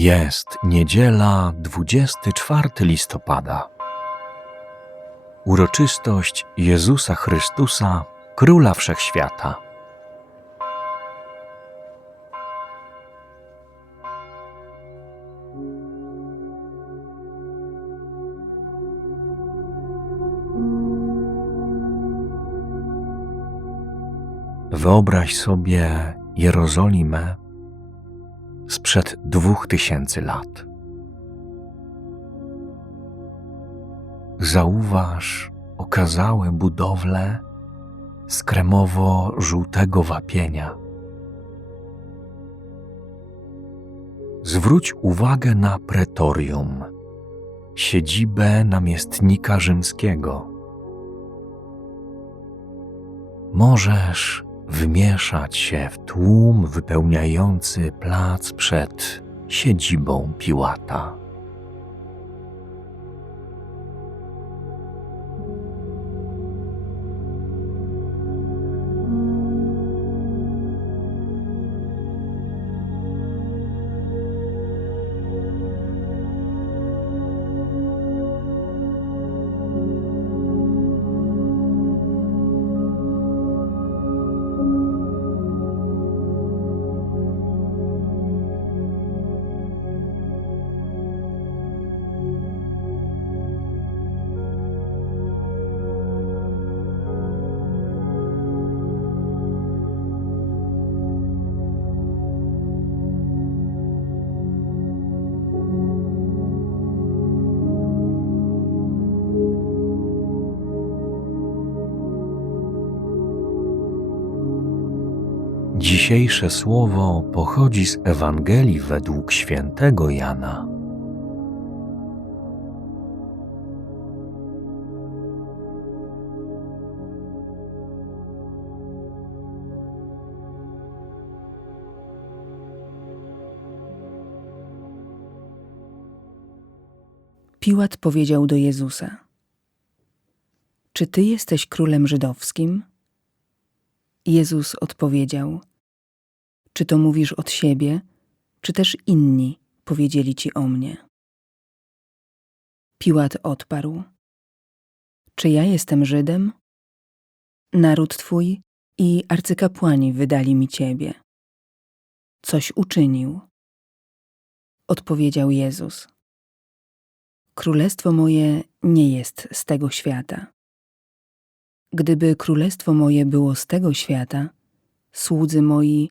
Jest niedziela 24 listopada. Uroczystość Jezusa Chrystusa, Króla Wszechświata. Wyobraź sobie Jerozolimę sprzed dwóch tysięcy lat. Zauważ okazałe budowle z kremowo-żółtego wapienia. Zwróć uwagę na pretorium, siedzibę namiestnika rzymskiego. Możesz wmieszać się w tłum wypełniający plac przed siedzibą Piłata. Dzisiejsze słowo pochodzi z Ewangelii według świętego Jana. Piłat powiedział do Jezusa: Czy ty jesteś królem żydowskim? Jezus odpowiedział: Czy to mówisz od siebie, czy też inni powiedzieli ci o mnie? Piłat odparł: Czy ja jestem Żydem? Naród twój i arcykapłani wydali mi ciebie. Coś uczynił. Odpowiedział Jezus: Królestwo moje nie jest z tego świata. Gdyby królestwo moje było z tego świata, słudzy moi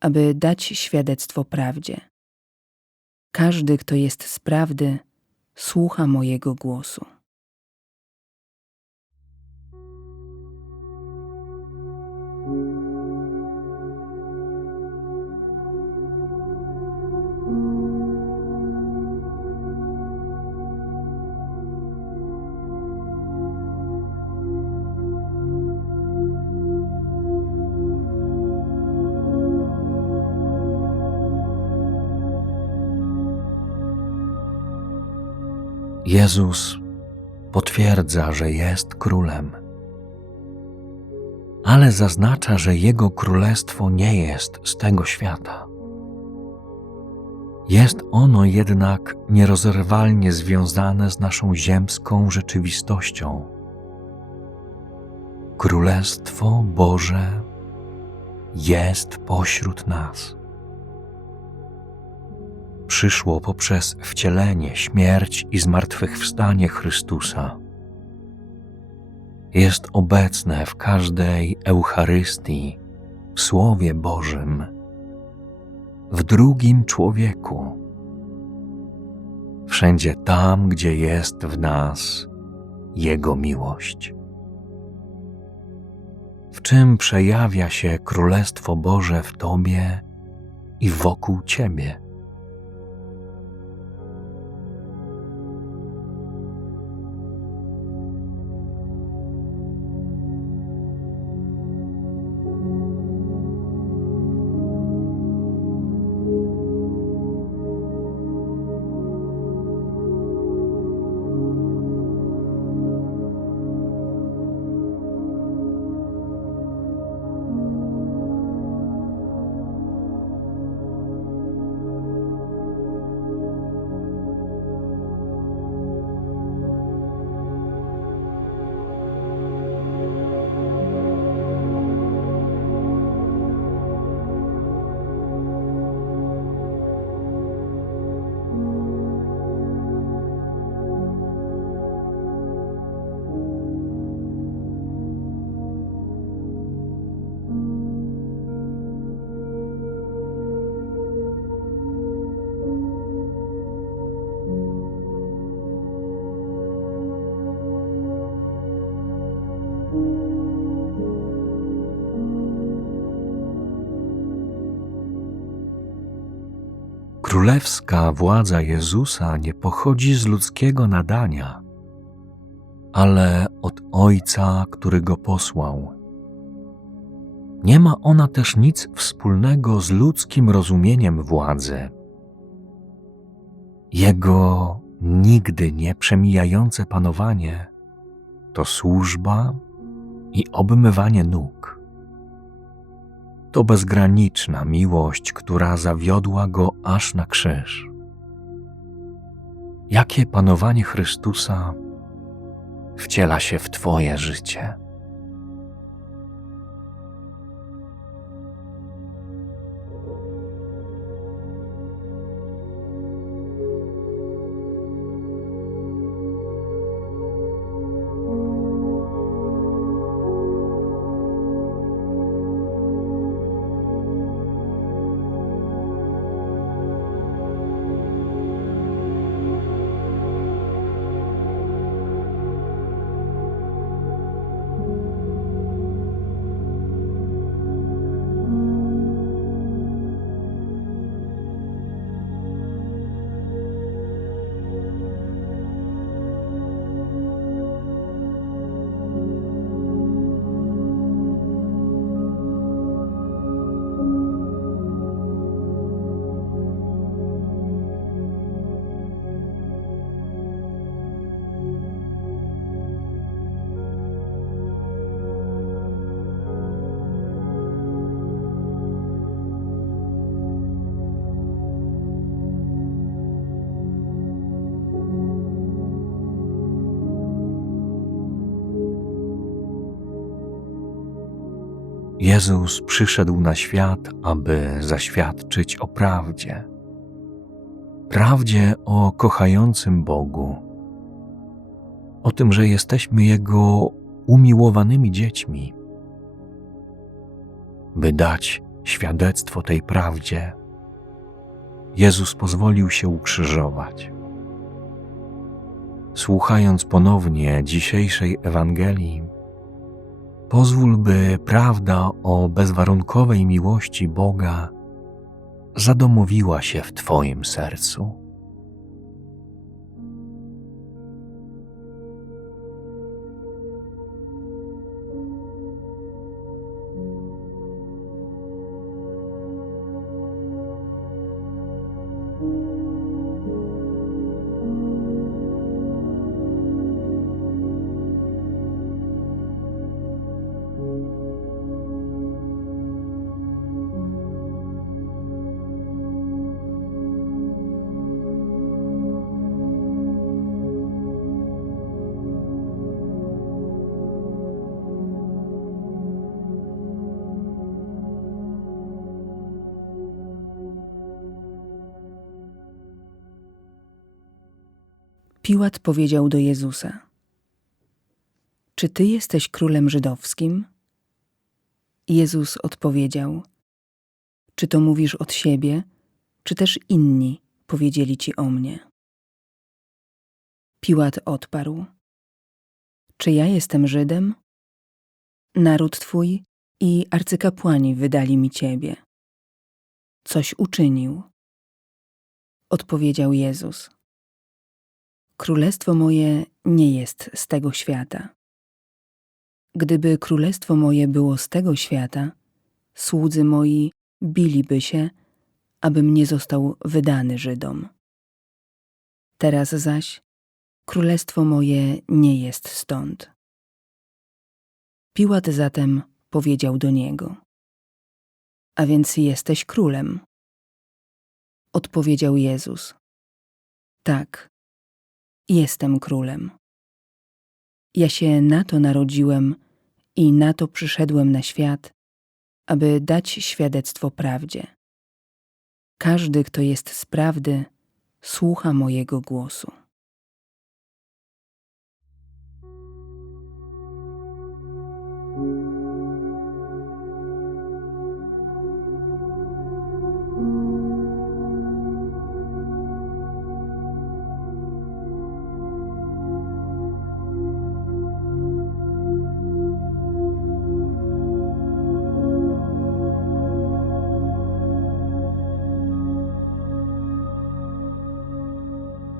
aby dać świadectwo prawdzie. Każdy, kto jest z prawdy, słucha mojego głosu. Jezus potwierdza, że jest królem, ale zaznacza, że Jego królestwo nie jest z tego świata. Jest ono jednak nierozerwalnie związane z naszą ziemską rzeczywistością. Królestwo Boże jest pośród nas przyszło poprzez wcielenie, śmierć i zmartwychwstanie Chrystusa. Jest obecne w każdej Eucharystii, w Słowie Bożym, w drugim człowieku, wszędzie tam, gdzie jest w nas Jego miłość. W czym przejawia się Królestwo Boże w Tobie i wokół Ciebie? Królewska władza Jezusa nie pochodzi z ludzkiego nadania, ale od Ojca, który go posłał. Nie ma ona też nic wspólnego z ludzkim rozumieniem władzy. Jego nigdy nie przemijające panowanie to służba i obmywanie nóg. To bezgraniczna miłość, która zawiodła go aż na krzyż. Jakie panowanie Chrystusa wciela się w Twoje życie? Jezus przyszedł na świat, aby zaświadczyć o prawdzie. Prawdzie o kochającym Bogu, o tym, że jesteśmy Jego umiłowanymi dziećmi. By dać świadectwo tej prawdzie, Jezus pozwolił się ukrzyżować. Słuchając ponownie dzisiejszej Ewangelii, Pozwól, by prawda o bezwarunkowej miłości Boga zadomowiła się w Twoim sercu. Piłat powiedział do Jezusa: Czy ty jesteś królem żydowskim? Jezus odpowiedział: Czy to mówisz od siebie, czy też inni powiedzieli ci o mnie? Piłat odparł: Czy ja jestem Żydem? Naród twój i arcykapłani wydali mi ciebie. Coś uczynił. Odpowiedział Jezus. Królestwo moje nie jest z tego świata. Gdyby królestwo moje było z tego świata, słudzy moi biliby się, abym nie został wydany Żydom. Teraz zaś królestwo moje nie jest stąd. Piłat zatem powiedział do niego: A więc jesteś królem. Odpowiedział Jezus: Tak, jestem królem. Ja się na to narodziłem i na to przyszedłem na świat, aby dać świadectwo prawdzie. Każdy, kto jest z prawdy, słucha mojego głosu.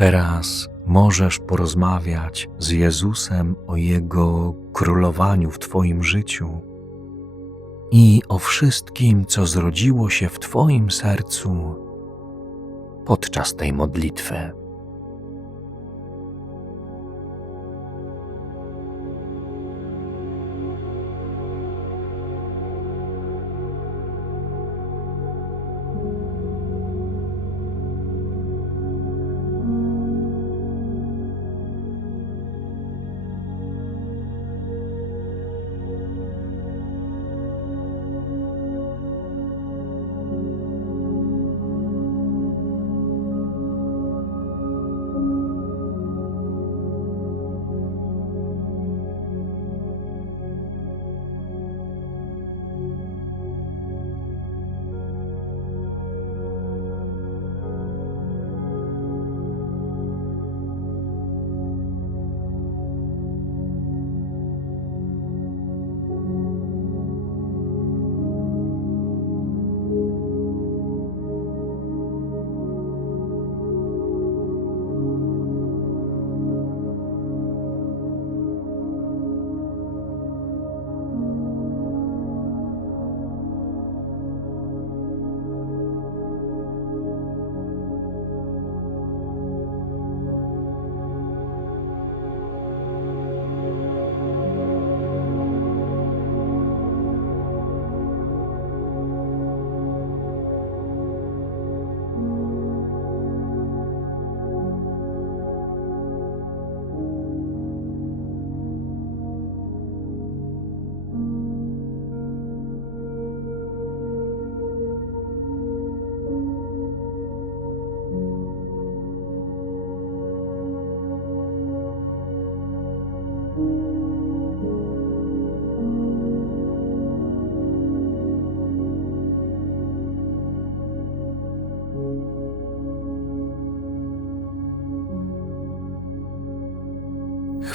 Teraz możesz porozmawiać z Jezusem o Jego królowaniu w Twoim życiu i o wszystkim, co zrodziło się w Twoim sercu podczas tej modlitwy.